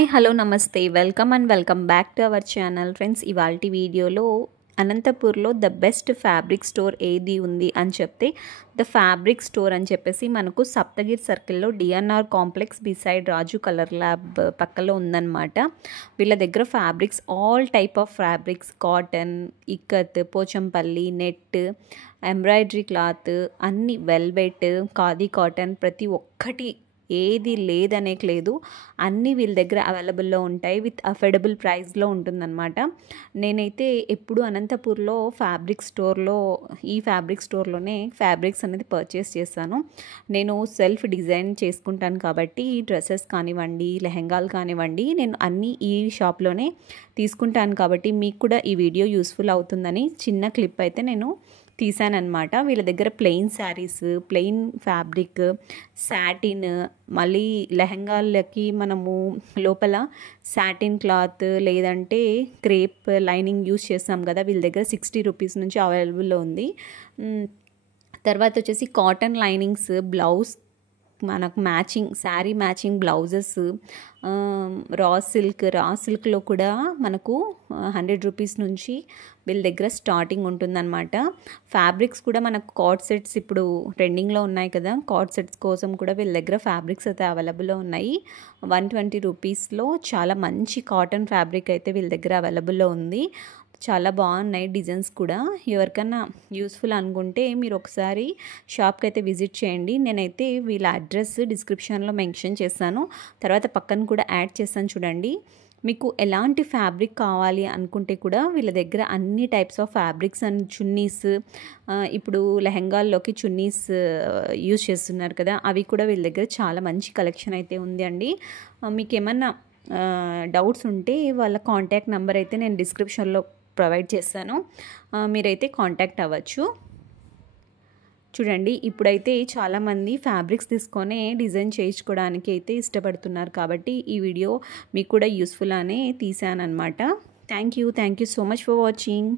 Hi hello నమస్తే welcome back to our channel friends. ఇవాల్టి వీడియోలో అనంతపూర్లో ద బెస్ట్ ఫ్యాబ్రిక్ స్టోర్ ఏది ఉంది అని చెప్తే ద ఫ్యాబ్రిక్ స్టోర్ అని చెప్పేసి మనకు సప్తగిరి సర్కిల్లో DNR complex beside Raju colour lab పక్కలో ఉందన్నమాట. వీళ్ళ దగ్గర fabrics all type of fabrics, cotton, ikat, Pochampally, net, embroidery cloth, అన్ని వెల్వెట్, ఖాదీ కాటన్, ప్రతి ఒక్కటి ఏది లేదనే లేదు, అన్నీ వీళ్ళ దగ్గర అవైలబుల్లో ఉంటాయి. విత్ అఫోర్డబుల్ ప్రైస్లో ఉంటుందన్నమాట. నేనైతే ఎప్పుడు అనంతపూర్లో ఈ ఫ్యాబ్రిక్ స్టోర్లోనే ఫ్యాబ్రిక్స్ అనేది పర్చేస్ చేస్తాను. నేను సెల్ఫ్ డిజైన్ చేసుకుంటాను కాబట్టి డ్రెస్సెస్ కానివ్వండి, లెహెంగాలు కానివ్వండి, నేను అన్నీ ఈ షాప్లోనే తీసుకుంటాను కాబట్టి మీకు కూడా ఈ వీడియో యూస్ఫుల్ అవుతుందని చిన్న క్లిప్ అయితే నేను తీసానన్నమాట. వీళ్ళ దగ్గర plain saris, plain fabric, satin, మళ్ళీ లెహంగాలకి మనము లోపల సాటిన్ క్లాత్ లేదంటే క్రేప్ లైనింగ్ యూస్ చేస్తాం కదా, వీళ్ళ దగ్గర 60 రూపీస్ నుంచి అవైలబుల్లో ఉంది. తర్వాత వచ్చేసి కాటన్ లైనింగ్స్, బ్లౌజ్ మనకు మ్యాచింగ్ శారీ మ్యాచింగ్ బ్లౌజెస్, రా సిల్క్లో కూడా మనకు 100 రూపీస్ నుంచి వీళ్ళ దగ్గర స్టార్టింగ్ ఉంటుందన్నమాట. ఫ్యాబ్రిక్స్ కూడా మనకు కార్డ్ సెట్స్ ఇప్పుడు ట్రెండింగ్లో ఉన్నాయి కదా, కార్డ్ సెట్స్ కోసం కూడా వీళ్ళ దగ్గర ఫ్యాబ్రిక్స్ అయితే అవైలబుల్లో ఉన్నాయి. 120 రూపీస్లో చాలా మంచి కాటన్ ఫ్యాబ్రిక్ అయితే వీళ్ళ దగ్గర అవైలబుల్లో ఉంది. చాలా బాగున్నాయి డిజైన్స్ కూడా. ఎవరికన్నా యూస్ఫుల్ అనుకుంటే మీరు ఒకసారి షాప్కి అయితే విజిట్ చేయండి. నేనైతే వీళ్ళ అడ్రస్ డిస్క్రిప్షన్లో మెన్షన్ చేస్తాను, తర్వాత పక్కన కూడా యాడ్ చేస్తాను చూడండి. మీకు ఎలాంటి ఫ్యాబ్రిక్ కావాలి అనుకుంటే కూడా వీళ్ళ దగ్గర అన్ని types of fabrics and chunnis, ఇప్పుడు లెహంగాల్లోకి చున్నీస్ యూజ్ చేస్తున్నారు కదా, అవి కూడా వీళ్ళ దగ్గర చాలా మంచి కలెక్షన్ అయితే ఉంది అండి. మీకు ఏమన్నా డౌట్స్ ఉంటే వాళ్ళ కాంటాక్ట్ నెంబర్ అయితే నేను డిస్క్రిప్షన్లో ప్రొవైడ్ చేస్తాను, మీరైతే కాంటాక్ట్ అవ్వచ్చు. చూడండి, ఇప్పుడైతే చాలామంది ఫ్యాబ్రిక్స్ తీసుకొని డిజైన్ చేయించుకోవడానికి అయితే ఇష్టపడుతున్నారు కాబట్టి ఈ వీడియో మీకు కూడా యూస్ఫుల్ అనే తీసాను అనమాట. Thank you so much for watching.